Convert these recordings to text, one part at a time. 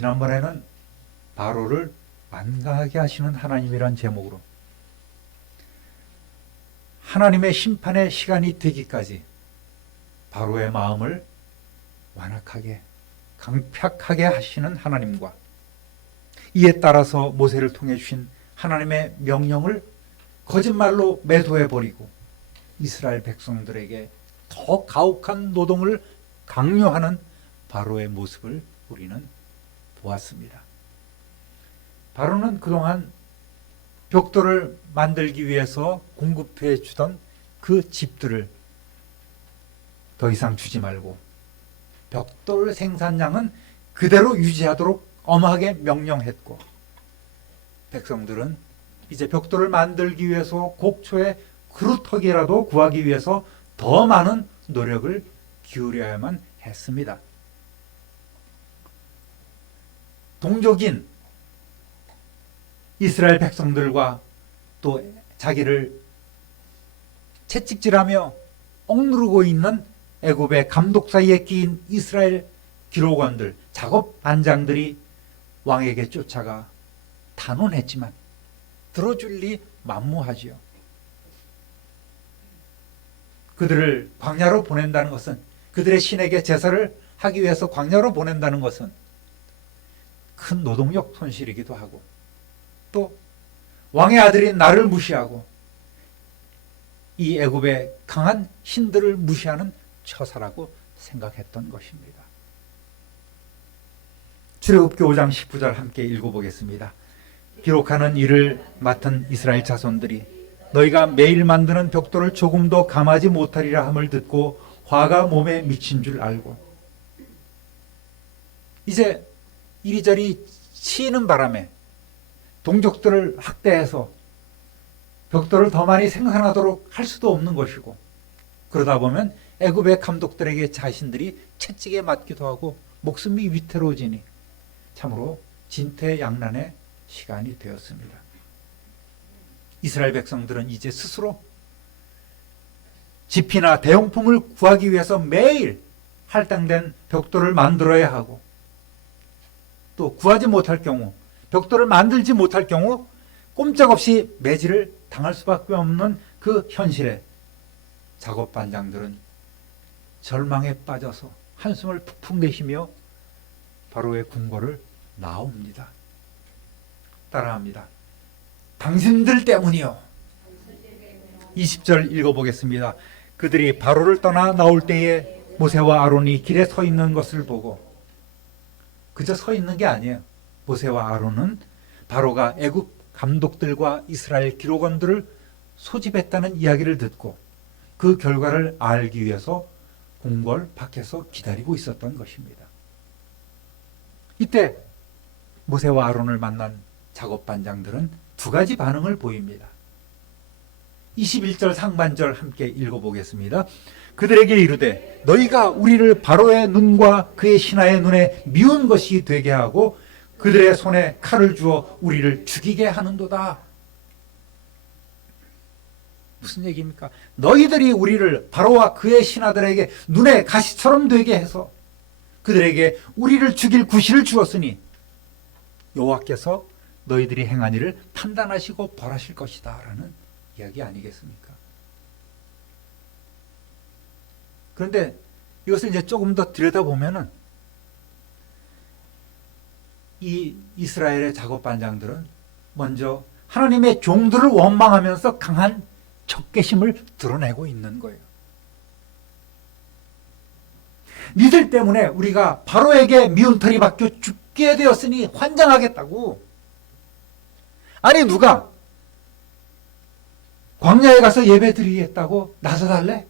지난번에는 바로를 완강하게 하시는 하나님이란 제목으로 하나님의 심판의 시간이 되기까지 바로의 마음을 완악하게 강팍하게 하시는 하나님과 이에 따라서 모세를 통해 주신 하나님의 명령을 거짓말로 매도해버리고 이스라엘 백성들에게 더 가혹한 노동을 강요하는 바로의 모습을 우리는 보았습니다. 바로는 그동안 벽돌을 만들기 위해서 공급해 주던 그 집들을 더 이상 주지 말고 벽돌 생산량은 그대로 유지하도록 엄하게 명령했고, 백성들은 이제 벽돌을 만들기 위해서 곡초에 그루터기라도 구하기 위해서 더 많은 노력을 기울여야만 했습니다. 동족인 이스라엘 백성들과 또 자기를 채찍질하며 억누르고 있는 애굽의 감독 사이에 끼인 이스라엘 기록원들, 작업 반장들이 왕에게 쫓아가 단언했지만 들어줄 리 만무하지요. 그들을 광야로 보낸다는 것은, 그들의 신에게 제사를 하기 위해서 광야로 보낸다는 것은 큰 노동력 손실이기도 하고, 또 왕의 아들인 나를 무시하고 이 애굽의 강한 신들을 무시하는 처사라고 생각했던 것입니다. 출애굽기 5장 19절 함께 읽어보겠습니다. 기록하는 일을 맡은 이스라엘 자손들이 너희가 매일 만드는 벽돌을 조금도 감하지 못하리라 함을 듣고 화가 몸에 미친 줄 알고, 이제 이리저리 치이는 바람에 동족들을 학대해서 벽돌을 더 많이 생산하도록 할 수도 없는 것이고, 그러다 보면 애굽의 감독들에게 자신들이 채찍에 맞기도 하고 목숨이 위태로워지니 참으로 진퇴양난의 시간이 되었습니다. 이스라엘 백성들은 이제 스스로 집이나 대용품을 구하기 위해서 매일 할당된 벽돌을 만들어야 하고, 또 구하지 못할 경우, 벽돌을 만들지 못할 경우 꼼짝없이 매질을 당할 수밖에 없는 그 현실에 작업 반장들은 절망에 빠져서 한숨을 푹푹 내쉬며 바로의 궁궐을 나옵니다. 따라합니다. 당신들 때문이요. 20절 읽어보겠습니다. 그들이 바로를 떠나 나올 때에 모세와 아론이 길에 서 있는 것을 보고, 그저 서 있는 게 아니에요. 모세와 아론은 바로가 애굽 감독들과 이스라엘 기록원들을 소집했다는 이야기를 듣고 그 결과를 알기 위해서 궁궐 밖에서 기다리고 있었던 것입니다. 이때 모세와 아론을 만난 작업 반장들은 두 가지 반응을 보입니다. 21절 상반절 함께 읽어보겠습니다. 그들에게 이르되 너희가 우리를 바로의 눈과 그의 신하의 눈에 미운 것이 되게 하고 그들의 손에 칼을 주어 우리를 죽이게 하는도다. 무슨 얘기입니까? 너희들이 우리를 바로와 그의 신하들에게 눈에 가시처럼 되게 해서 그들에게 우리를 죽일 구실을 주었으니 여호와께서 너희들이 행한 일을 판단하시고 벌하실 것이다 라는 이야기 아니겠습니까? 그런데 이것을 이제 조금 더 들여다보면은 이 이스라엘의 작업 반장들은 먼저 하나님의 종들을 원망하면서 강한 적개심을 드러내고 있는 거예요. 니들 때문에 우리가 바로에게 미운 털이 박혀 죽게 되었으니 환장하겠다고. 아니 누가 광야에 가서 예배 드리겠다고 나서달래?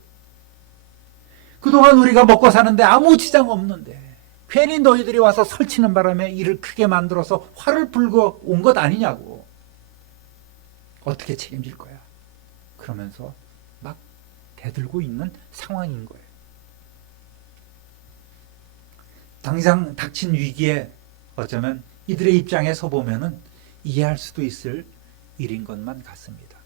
그동안 우리가 먹고 사는데 아무 지장 없는데 괜히 너희들이 와서 설치는 바람에 일을 크게 만들어서 화를 불고 온 것 아니냐고. 어떻게 책임질 거야? 그러면서 막 대들고 있는 상황인 거예요. 당장 닥친 위기에 어쩌면 이들의 입장에 서 보면은 이해할 수도 있을 일인 것만 같습니다.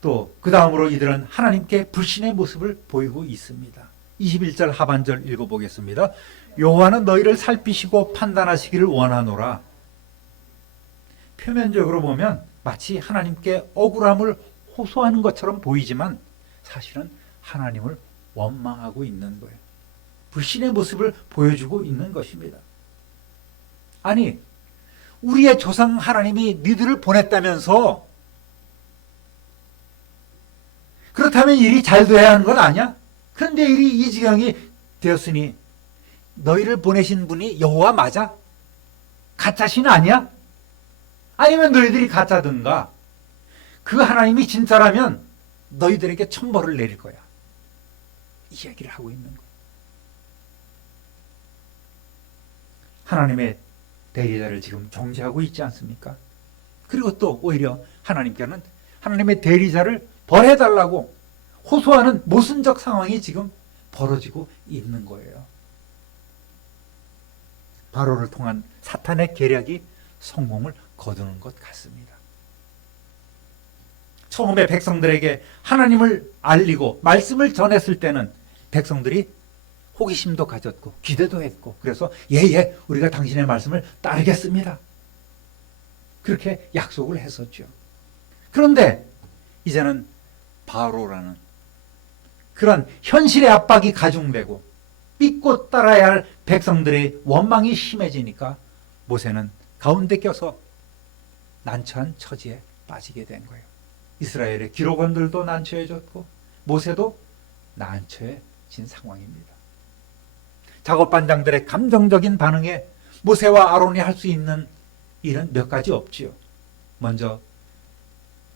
또 그 다음으로 이들은 하나님께 불신의 모습을 보이고 있습니다. 21절 하반절 읽어보겠습니다. 여호와는 너희를 살피시고 판단하시기를 원하노라. 표면적으로 보면 마치 하나님께 억울함을 호소하는 것처럼 보이지만 사실은 하나님을 원망하고 있는 거예요. 불신의 모습을 보여주고 있는 것입니다. 아니, 우리의 조상 하나님이 니들을 보냈다면서 그렇다면 일이 잘 돼야 하는 건 아니야? 그런데 일이 이 지경이 되었으니 너희를 보내신 분이 여호와 맞아? 가짜신 아니야? 아니면 너희들이 가짜든가. 그 하나님이 진짜라면 너희들에게 천벌을 내릴 거야. 이 얘기를 하고 있는 거야. 하나님의 대리자를 지금 정죄하고 있지 않습니까? 그리고 또 오히려 하나님께는 하나님의 대리자를 벌해달라고 호소하는 모순적 상황이 지금 벌어지고 있는 거예요. 바로를 통한 사탄의 계략이 성공을 거두는 것 같습니다. 처음에 백성들에게 하나님을 알리고 말씀을 전했을 때는 백성들이 호기심도 가졌고 기대도 했고 그래서 예, 우리가 당신의 말씀을 따르겠습니다. 그렇게 약속을 했었죠. 그런데 이제는 바로라는 그런 현실의 압박이 가중되고 믿고 따라야 할 백성들의 원망이 심해지니까 모세는 가운데 껴서 난처한 처지에 빠지게 된 거예요. 이스라엘의 기록원들도 난처해졌고 모세도 난처해진 상황입니다. 작업반장들의 감정적인 반응에 모세와 아론이 할 수 있는 일은 몇 가지 없지요. 먼저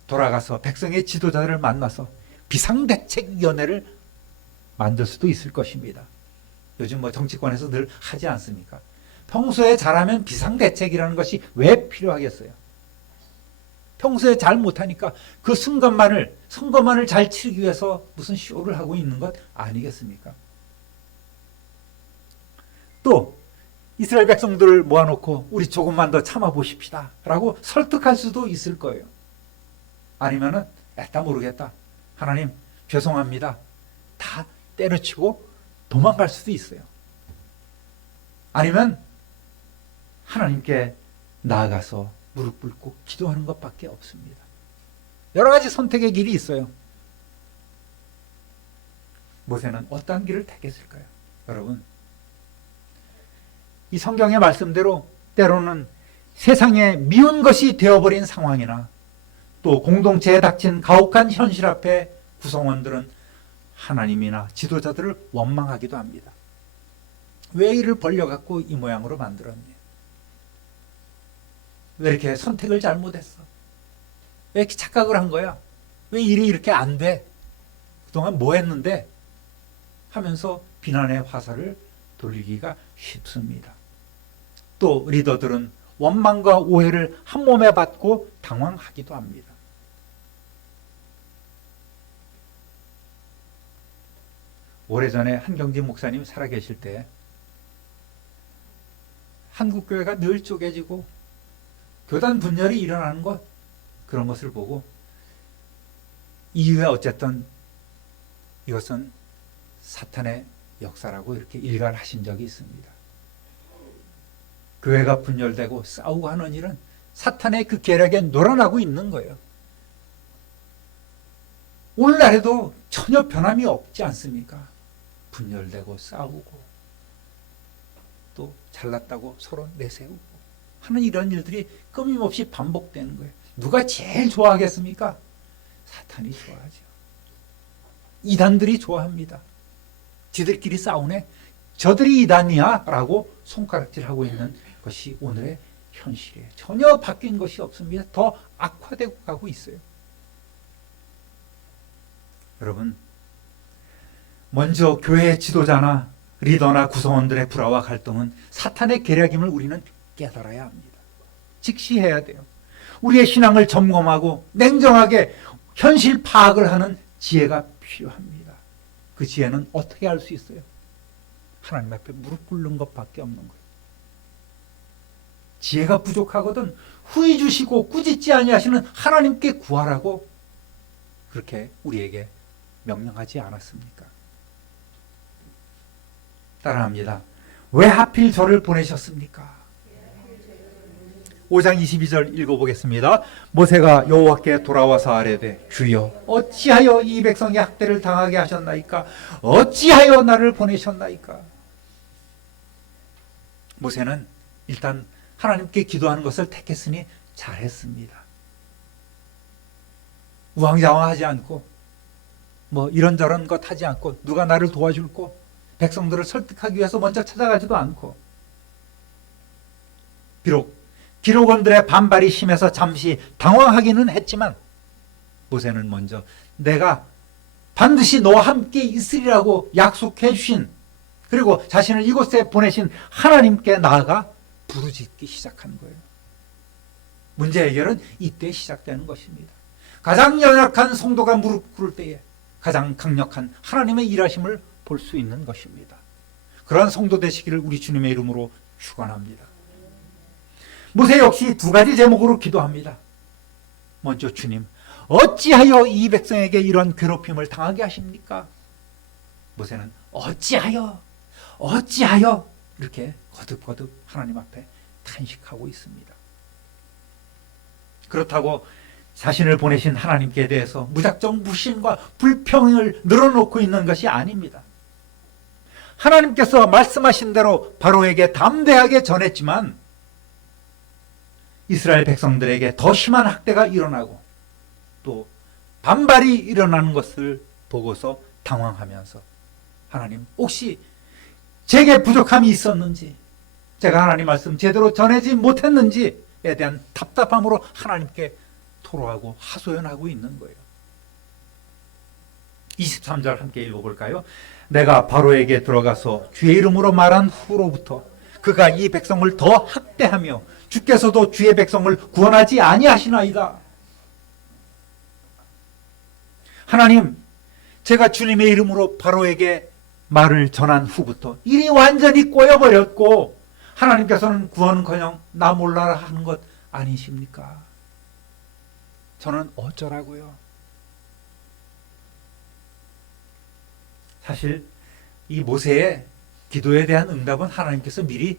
돌아가서 백성의 지도자들을 만나서 비상대책위원회를 만들 수도 있을 것입니다. 요즘 정치권에서 늘 하지 않습니까? 평소에 잘하면 비상대책이라는 것이 왜 필요하겠어요? 평소에 잘 못하니까 그 선거만을 잘 치르기 위해서 무슨 쇼를 하고 있는 것 아니겠습니까? 또 이스라엘 백성들을 모아놓고 우리 조금만 더 참아보십시다 라고 설득할 수도 있을 거예요. 아니면은 에따 모르겠다. 하나님 죄송합니다. 다 때려치고 도망갈 수도 있어요. 아니면 하나님께 나아가서 무릎 꿇고 기도하는 것밖에 없습니다. 여러 가지 선택의 길이 있어요. 모세는 어떤 길을 택했을까요? 여러분, 이 성경의 말씀대로 때로는 세상에 미운 것이 되어버린 상황이나 또 공동체에 닥친 가혹한 현실 앞에 구성원들은 하나님이나 지도자들을 원망하기도 합니다. 왜 이를 벌려갖고 이 모양으로 만들었니? 왜 이렇게 선택을 잘못했어? 왜 이렇게 착각을 한 거야? 왜 일이 이렇게 안 돼? 그동안 뭐 했는데? 하면서 비난의 화살을 돌리기가 쉽습니다. 또 리더들은 원망과 오해를 한 몸에 받고 당황하기도 합니다. 오래전에 한경진 목사님 살아계실 때 한국교회가 늘 쪼개지고 교단 분열이 일어나는 것, 그런 것을 보고 이후에 어쨌든 이것은 사탄의 역사라고 이렇게 일갈하신 적이 있습니다. 교회가 분열되고 싸우고 하는 일은 사탄의 그 계략에 놀아나고 있는 거예요. 오늘날에도 전혀 변함이 없지 않습니까? 분열되고 싸우고 또 잘났다고 서로 내세우고 하는 이런 일들이 끊임없이 반복되는 거예요. 누가 제일 좋아하겠습니까? 사탄이 좋아하죠. 이단들이 좋아합니다. 지들끼리 싸우네? 저들이 이단이야? 라고 손가락질하고 있는 것이 오늘의 현실이에요. 전혀 바뀐 것이 없습니다. 더 악화되고 가고 있어요. 여러분, 먼저 교회 지도자나 리더나 구성원들의 불화와 갈등은 사탄의 계략임을 우리는 깨달아야 합니다. 직시해야 돼요. 우리의 신앙을 점검하고 냉정하게 현실 파악을 하는 지혜가 필요합니다. 그 지혜는 어떻게 할 수 있어요? 하나님 앞에 무릎 꿇는 것밖에 없는 거예요. 지혜가 부족하거든 후히 주시고 꾸짖지 아니하시는 하나님께 구하라고 그렇게 우리에게 명령하지 않았습니까? 따라합니다. 왜 하필 저를 보내셨습니까? 5장 22절 읽어보겠습니다. 모세가 여호와께 돌아와서 아뢰되 주여 어찌하여 이 백성이 학대를 당하게 하셨나이까? 어찌하여 나를 보내셨나이까? 모세는 일단 하나님께 기도하는 것을 택했으니 잘했습니다. 우왕좌왕하지 않고 뭐 이런저런 것 하지 않고 누가 나를 도와줄고 백성들을 설득하기 위해서 먼저 찾아가지도 않고, 비록 기록원들의 반발이 심해서 잠시 당황하기는 했지만 모세는 먼저 내가 반드시 너와 함께 있으리라고 약속해 주신, 그리고 자신을 이곳에 보내신 하나님께 나아가 부르짖기 시작한 거예요. 문제 해결은 이때 시작되는 것입니다. 가장 연약한 성도가 무릎 꿇을 때에 가장 강력한 하나님의 일하심을 볼 수 있는 것입니다. 그러한 성도 되시기를 우리 주님의 이름으로 축원합니다. 모세 역시 두 가지 제목으로 기도합니다. 먼저, 주님 어찌하여 이 백성에게 이런 괴롭힘을 당하게 하십니까? 모세는 어찌하여 이렇게 거듭거듭 하나님 앞에 탄식하고 있습니다. 그렇다고 자신을 보내신 하나님께 대해서 무작정 무신과 불평을 늘어놓고 있는 것이 아닙니다. 하나님께서 말씀하신 대로 바로에게 담대하게 전했지만 이스라엘 백성들에게 더 심한 학대가 일어나고 또 반발이 일어나는 것을 보고서 당황하면서, 하나님 혹시 제게 부족함이 있었는지, 제가 하나님 말씀 제대로 전하지 못했는지에 대한 답답함으로 하나님께 토로하고 하소연하고 있는 거예요. 23절 함께 읽어볼까요? 내가 바로에게 들어가서 주의 이름으로 말한 후로부터 그가 이 백성을 더 학대하며 주께서도 주의 백성을 구원하지 아니하시나이다. 하나님, 제가 주님의 이름으로 바로에게 말을 전한 후부터 일이 완전히 꼬여버렸고 하나님께서는 구원은커녕 나 몰라라 하는 것 아니십니까? 저는 어쩌라고요? 사실 이 모세의 기도에 대한 응답은 하나님께서 미리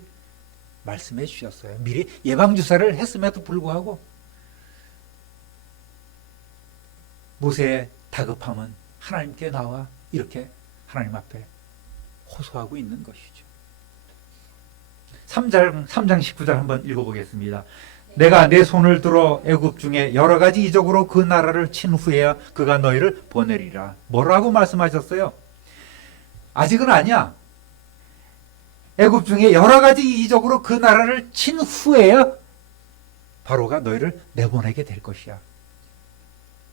말씀해 주셨어요. 미리 예방주사를 했음에도 불구하고 모세의 다급함은 하나님께 나와 이렇게 하나님 앞에 호소하고 있는 것이죠. 3장 19절 한번 읽어보겠습니다. 내가 내 손을 들어 애굽 중에 여러 가지 이적으로 그 나라를 친 후에야 그가 너희를 보내리라. 뭐라고 말씀하셨어요? 아직은 아니야. 애굽 중에 여러 가지 이적으로 그 나라를 친 후에야 바로가 너희를 내보내게 될 것이야.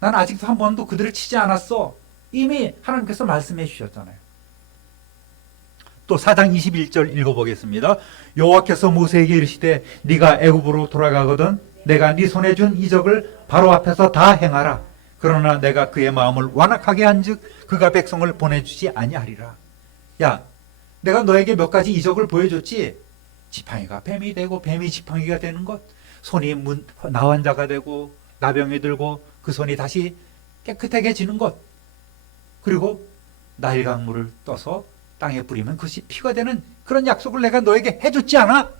난 아직도 한 번도 그들을 치지 않았어. 이미 하나님께서 말씀해 주셨잖아요. 또 4장 21절 읽어보겠습니다. 여호와께서 모세에게 이르시되 네가 애굽으로 돌아가거든 내가 네 손에 준 이적을 바로 앞에서 다 행하라. 그러나 내가 그의 마음을 완악하게 한즉 그가 백성을 보내주지 아니하리라. 야, 내가 너에게 몇 가지 이적을 보여줬지. 지팡이가 뱀이 되고 뱀이 지팡이가 되는 것, 손이 나환자가 되고 나병이 들고 그 손이 다시 깨끗해지는 것, 그리고 나일 강물을 떠서 땅에 뿌리면 그것이 피가 되는 그런 약속을 내가 너에게 해줬지 않아?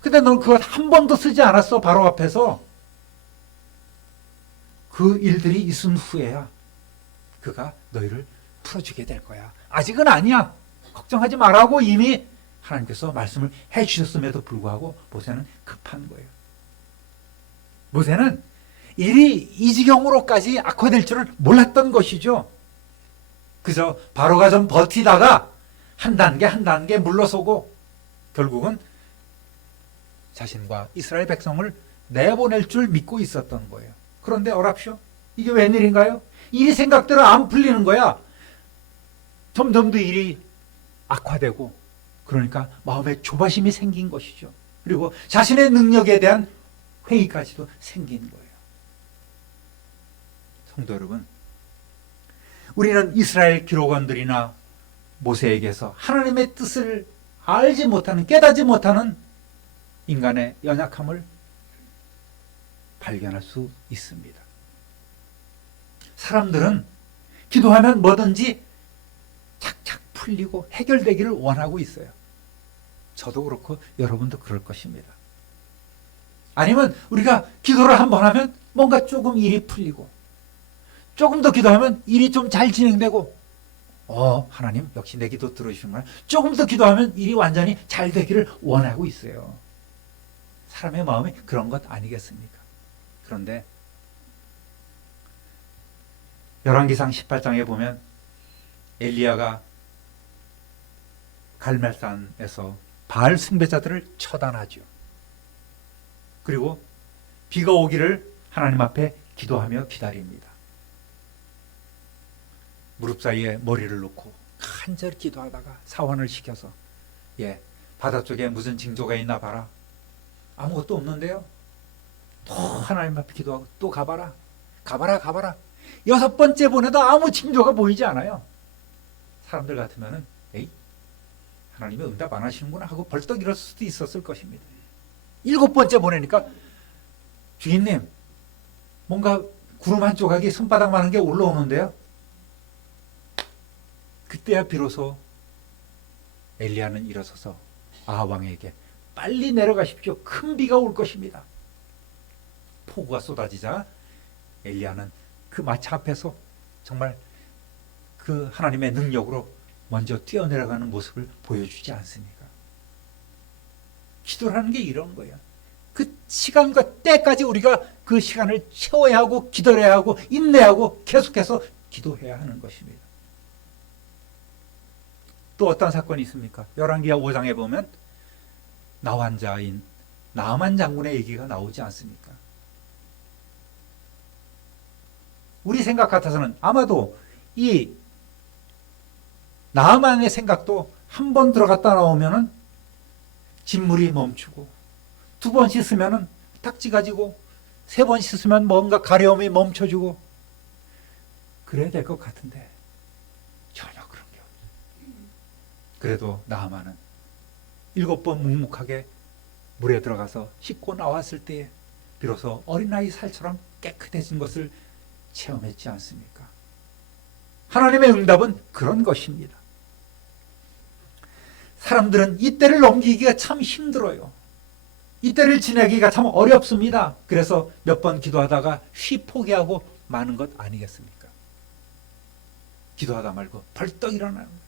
근데 넌 그것 한 번도 쓰지 않았어. 바로 앞에서. 그 일들이 있은 후에야 그가 너희를 풀어주게 될 거야. 아직은 아니야. 걱정하지 말라고 이미 하나님께서 말씀을 해주셨음에도 불구하고 모세는 급한 거예요. 모세는 일이 이 지경으로까지 악화될 줄은 몰랐던 것이죠. 그저 바로가 좀 버티다가 한 단계 한 단계 물러서고 결국은 자신과 이스라엘 백성을 내보낼 줄 믿고 있었던 거예요. 그런데 어랍쇼, 이게 웬일인가요? 일이 생각대로 안 풀리는 거야. 점점 더 일이 악화되고, 그러니까 마음에 조바심이 생긴 것이죠. 그리고 자신의 능력에 대한 회의까지도 생긴 거예요. 성도 여러분, 우리는 이스라엘 기록원들이나 모세에게서 하나님의 뜻을 알지 못하는, 깨닫지 못하는 인간의 연약함을 발견할 수 있습니다. 사람들은 기도하면 뭐든지 착착 풀리고 해결되기를 원하고 있어요. 저도 그렇고 여러분도 그럴 것입니다. 아니면 우리가 기도를 한 번 하면 뭔가 조금 일이 풀리고, 조금 더 기도하면 일이 좀 잘 진행되고, 하나님 역시 내 기도 들어주시는구나. 조금 더 기도하면 일이 완전히 잘 되기를 원하고 있어요. 사람의 마음이 그런 것 아니겠습니까? 그런데 열왕기상 18장에 보면 엘리야가 갈멜산에서 바알 숭배자들을 처단하죠. 그리고 비가 오기를 하나님 앞에 기도하며 기다립니다. 무릎 사이에 머리를 놓고 간절히 기도하다가 사환을 시켜서, 바다 쪽에 무슨 징조가 있나 봐라. 아무것도 없는데요. 또 하나님 앞에 기도하고 또 가봐라. 6번째 보내도 아무 징조가 보이지 않아요. 사람들 같으면은 하나님이 응답 안 하시는구나 하고 벌떡 일었을 수도 있었을 것입니다. 7번째 보내니까, 주인님, 뭔가 구름 한 조각이 손바닥만한 게 올라오는데요. 그때야 비로소 엘리야는 일어서서 아합 왕에게 빨리 내려가십시오. 큰 비가 올 것입니다. 폭우가 쏟아지자 엘리야는 그 마차 앞에서 정말 그 하나님의 능력으로 먼저 뛰어내려가는 모습을 보여주지 않습니까? 기도라는 게 이런 거예요. 그 시간과 때까지 우리가 그 시간을 채워야 하고 기다려야 하고 인내하고 계속해서 기도해야 하는 것입니다. 또 어떤 사건이 있습니까? 열왕기하 5장에 보면 나환자인 나아만 장군의 얘기가 나오지 않습니까? 우리 생각 같아서는 아마도 이 나아만의 생각도 한 번 들어갔다 나오면은 진물이 멈추고, 2번 씻으면은 딱지 가지고, 3번 씻으면 뭔가 가려움이 멈춰주고, 그래야 될 것 같은데 전혀 그런 게 없어요. 그래도 나아만은 7번 묵묵하게 물에 들어가서 씻고 나왔을 때에 비로소 어린아이 살처럼 깨끗해진 것을 체험했지 않습니까? 하나님의 응답은 그런 것입니다. 사람들은 이 때를 넘기기가 참 힘들어요. 이 때를 지내기가 참 어렵습니다. 그래서 몇 번 기도하다가 쉬 포기하고 마는 것 아니겠습니까? 기도하다 말고 벌떡 일어나는 거예요.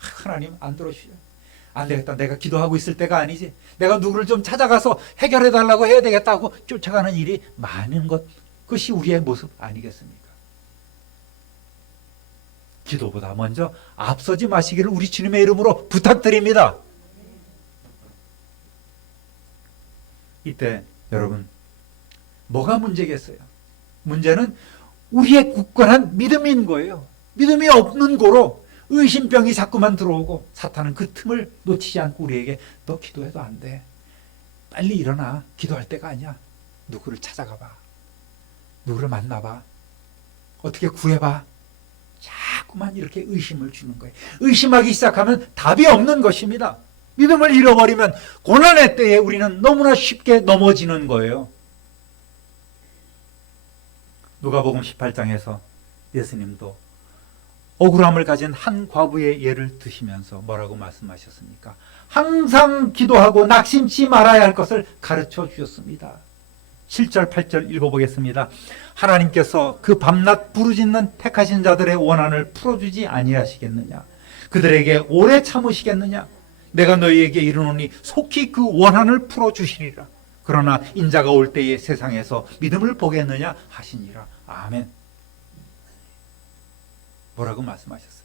하나님 안 들어주셔요. 안 되겠다. 내가 기도하고 있을 때가 아니지. 내가 누구를 좀 찾아가서 해결해 달라고 해야 되겠다고 쫓아가는 일이 많은 것, 그것이 우리의 모습 아니겠습니까? 기도보다 먼저 앞서지 마시기를 우리 주님의 이름으로 부탁드립니다. 이때 여러분, 뭐가 문제겠어요? 문제는 우리의 굳건한 믿음인 거예요. 믿음이 없는 고로 의심병이 자꾸만 들어오고, 사탄은 그 틈을 놓치지 않고 우리에게 너 기도해도 안 돼. 빨리 일어나. 기도할 때가 아니야. 누구를 찾아가봐. 누구를 만나봐. 어떻게 구해봐. 자꾸만 이렇게 의심을 주는 거예요. 의심하기 시작하면 답이 없는 것입니다. 믿음을 잃어버리면 고난의 때에 우리는 너무나 쉽게 넘어지는 거예요. 누가복음 18장에서 예수님도 억울함을 가진 한 과부의 예를 드시면서 뭐라고 말씀하셨습니까? 항상 기도하고 낙심치 말아야 할 것을 가르쳐 주셨습니다. 7절 8절 읽어보겠습니다. 하나님께서 그 밤낮 부르짖는 택하신 자들의 원한을 풀어주지 아니하시겠느냐? 그들에게 오래 참으시겠느냐? 내가 너희에게 이르노니 속히 그 원한을 풀어주시리라. 그러나 인자가 올 때에 세상에서 믿음을 보겠느냐 하시니라. 아멘. 뭐라고 말씀하셨어요?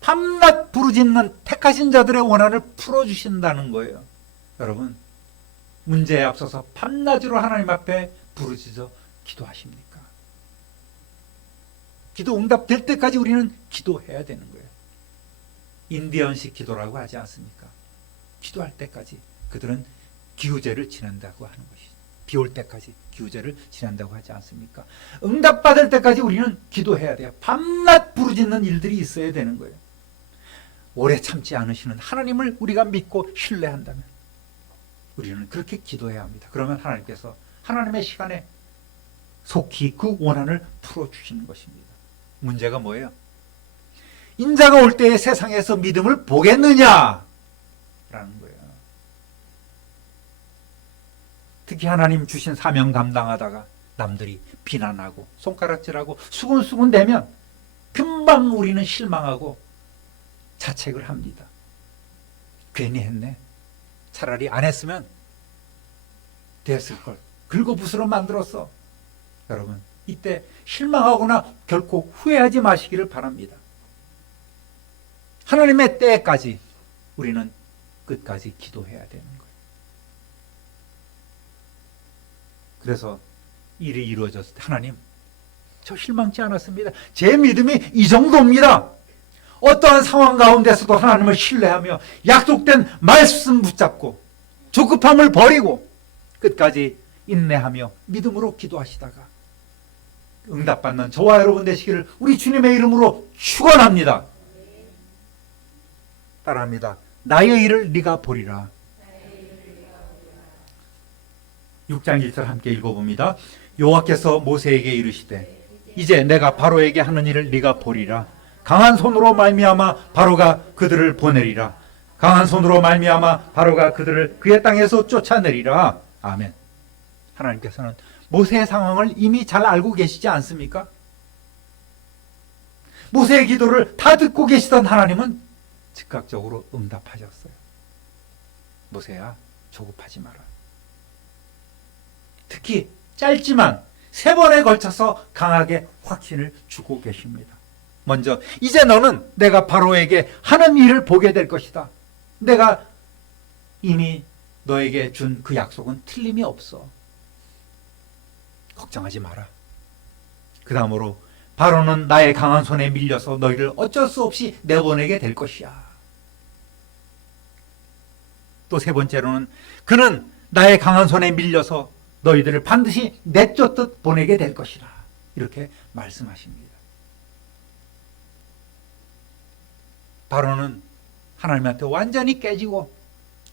밤낮 부르짖는 택하신 자들의 원한을 풀어주신다는 거예요. 여러분, 문제에 앞서서 밤낮으로 하나님 앞에 부르짖어 기도하십니까? 기도 응답될 때까지 우리는 기도해야 되는 거예요. 인디언식 기도라고 하지 않습니까? 기도할 때까지 그들은 기우제를 지낸다고 하는 것이죠. 비 올 때까지 기우제를 지낸다고 하지 않습니까? 응답받을 때까지 우리는 기도해야 돼요. 밤낮 부르짖는 일들이 있어야 되는 거예요. 오래 참지 않으시는 하나님을 우리가 믿고 신뢰한다면 우리는 그렇게 기도해야 합니다. 그러면 하나님께서 하나님의 시간에 속히 그 원한을 풀어주시는 것입니다. 문제가 뭐예요? 인자가 올 때에 세상에서 믿음을 보겠느냐? 라는 거예요. 특히 하나님 주신 사명 감당하다가 남들이 비난하고 손가락질하고 수군수군 대면 금방 우리는 실망하고 자책을 합니다. 괜히 했네. 차라리 안 했으면 됐을걸. 긁어부스러 만들었어. 여러분, 이때 실망하거나 결코 후회하지 마시기를 바랍니다. 하나님의 때까지 우리는 끝까지 기도해야 되는 거예요. 그래서 일이 이루어졌을 때 하나님, 저 실망치 않았습니다. 제 믿음이 이 정도입니다. 어떠한 상황 가운데서도 하나님을 신뢰하며 약속된 말씀 붙잡고 조급함을 버리고 끝까지 인내하며 믿음으로 기도하시다가 응답받는 저와 여러분 되시기를 우리 주님의 이름으로 축원합니다. 따라합니다. 나의 일을 네가 보리라. 6장 1절 함께 읽어봅니다. 여호와께서 모세에게 이르시되 이제 내가 바로에게 하는 일을 네가 보리라. 강한 손으로 말미암아 바로가 그들을 보내리라. 강한 손으로 말미암아 바로가 그들을 그의 땅에서 쫓아내리라. 아멘. 하나님께서는 모세의 상황을 이미 잘 알고 계시지 않습니까? 모세의 기도를 다 듣고 계시던 하나님은 즉각적으로 응답하셨어요. 모세야, 조급하지 마라. 특히 짧지만 3번에 걸쳐서 강하게 확신을 주고 계십니다. 먼저 이제 너는 내가 바로에게 하는 일을 보게 될 것이다. 내가 이미 너에게 준 그 약속은 틀림이 없어. 걱정하지 마라. 그 다음으로 바로는 나의 강한 손에 밀려서 너희를 어쩔 수 없이 내보내게 될 것이야. 또 3번째로는 그는 나의 강한 손에 밀려서 너희들을 반드시 내쫓듯 보내게 될 것이라. 이렇게 말씀하십니다. 바로는 하나님한테 완전히 깨지고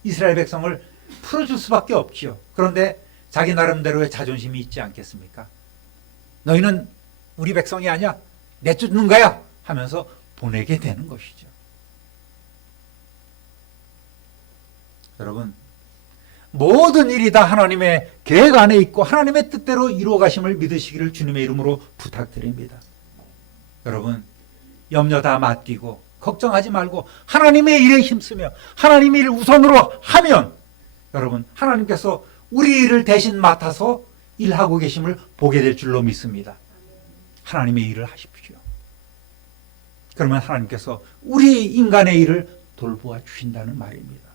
이스라엘 백성을 풀어줄 수밖에 없지요. 그런데 자기 나름대로의 자존심이 있지 않겠습니까? 너희는 우리 백성이 아니야. 내쫓는 거야. 하면서 보내게 되는 것이죠. 여러분, 모든 일이 다 하나님의 계획 안에 있고 하나님의 뜻대로 이루어가심을 믿으시기를 주님의 이름으로 부탁드립니다. 여러분, 염려 다 맡기고 걱정하지 말고 하나님의 일에 힘쓰며 하나님의 일을 우선으로 하면 여러분, 하나님께서 우리 일을 대신 맡아서 일하고 계심을 보게 될 줄로 믿습니다. 하나님의 일을 하십시오. 그러면 하나님께서 우리 인간의 일을 돌보아 주신다는 말입니다.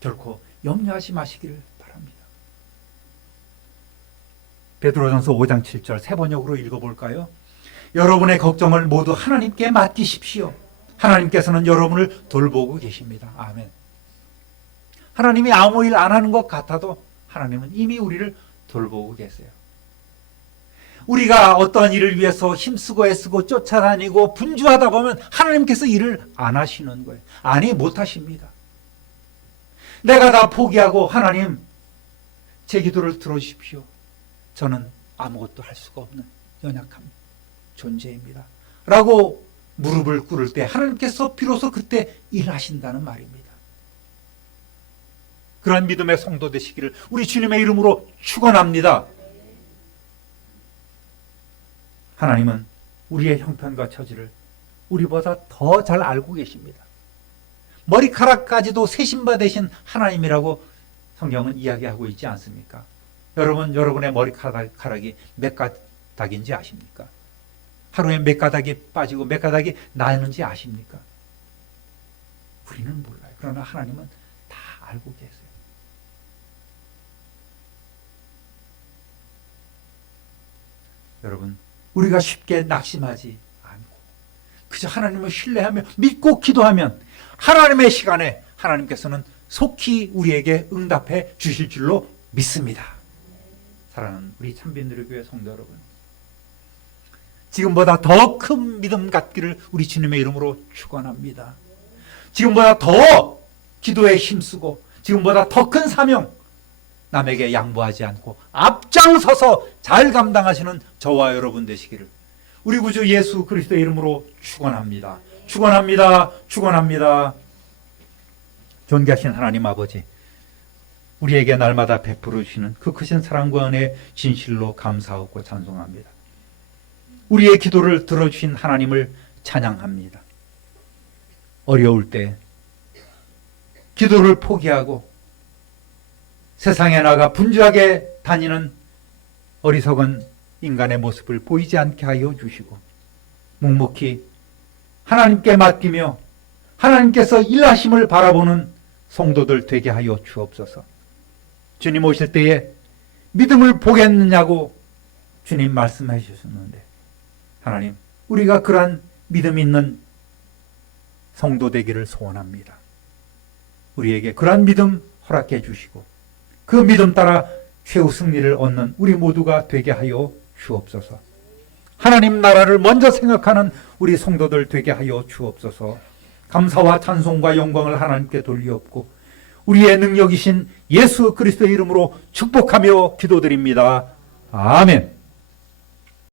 결코 염려하지 마시기를 바랍니다. 베드로전서 5장 7절 새 번역으로 읽어볼까요? 여러분의 걱정을 모두 하나님께 맡기십시오. 하나님께서는 여러분을 돌보고 계십니다. 아멘. 하나님이 아무 일 안 하는 것 같아도 하나님은 이미 우리를 돌보고 계세요. 우리가 어떤 일을 위해서 힘쓰고 애쓰고 쫓아다니고 분주하다 보면 하나님께서 일을 안 하시는 거예요. 아니, 못 하십니다. 내가 다 포기하고 하나님, 제 기도를 들어주십시오. 저는 아무것도 할 수가 없는 연약한 존재입니다. 라고 무릎을 꿇을 때 하나님께서 비로소 그때 일하신다는 말입니다. 그런 믿음의 성도 되시기를 우리 주님의 이름으로 축원합니다. 하나님은 우리의 형편과 처지를 우리보다 더 잘 알고 계십니다. 머리카락까지도 세신바 되신 하나님이라고 성경은 이야기하고 있지 않습니까? 여러분, 여러분의 머리카락이 몇 가닥인지 아십니까? 하루에 몇 가닥이 빠지고 몇 가닥이 나는지 아십니까? 우리는 몰라요. 그러나 하나님은 다 알고 계세요. 여러분, 우리가 쉽게 낙심하지 않고 그저 하나님을 신뢰하며 믿고 기도하면 하나님의 시간에 하나님께서는 속히 우리에게 응답해 주실 줄로 믿습니다. 사랑하는 우리 참빈누리교회 성도 여러분, 지금보다 더 큰 믿음 갖기를 우리 주님의 이름으로 축원합니다. 지금보다 더 기도에 힘쓰고 지금보다 더 큰 사명 남에게 양보하지 않고 앞장서서 잘 감당하시는 저와 여러분 되시기를 우리 구주 예수 그리스도의 이름으로 축원합니다. 축원합니다. 축원합니다. 존귀하신 하나님 아버지, 우리에게 날마다 베풀으시는 그 크신 사랑과 은혜 진실로 감사하고 찬송합니다. 우리의 기도를 들어주신 하나님을 찬양합니다. 어려울 때 기도를 포기하고 세상에 나가 분주하게 다니는 어리석은 인간의 모습을 보이지 않게 하여 주시고 묵묵히 하나님께 맡기며 하나님께서 일하심을 바라보는 성도들 되게 하여 주옵소서. 주님 오실 때에 믿음을 보겠느냐고 주님 말씀해 주셨는데, 하나님, 우리가 그러한 믿음 있는 성도 되기를 소원합니다. 우리에게 그러한 믿음 허락해 주시고 그 믿음 따라 최후 승리를 얻는 우리 모두가 되게 하여 주옵소서. 하나님 나라를 먼저 생각하는 우리 성도들 되게 하여 주옵소서. 감사와 찬송과 영광을 하나님께 돌리옵고 우리의 능력이신 예수 그리스도의 이름으로 축복하며 기도드립니다. 아멘.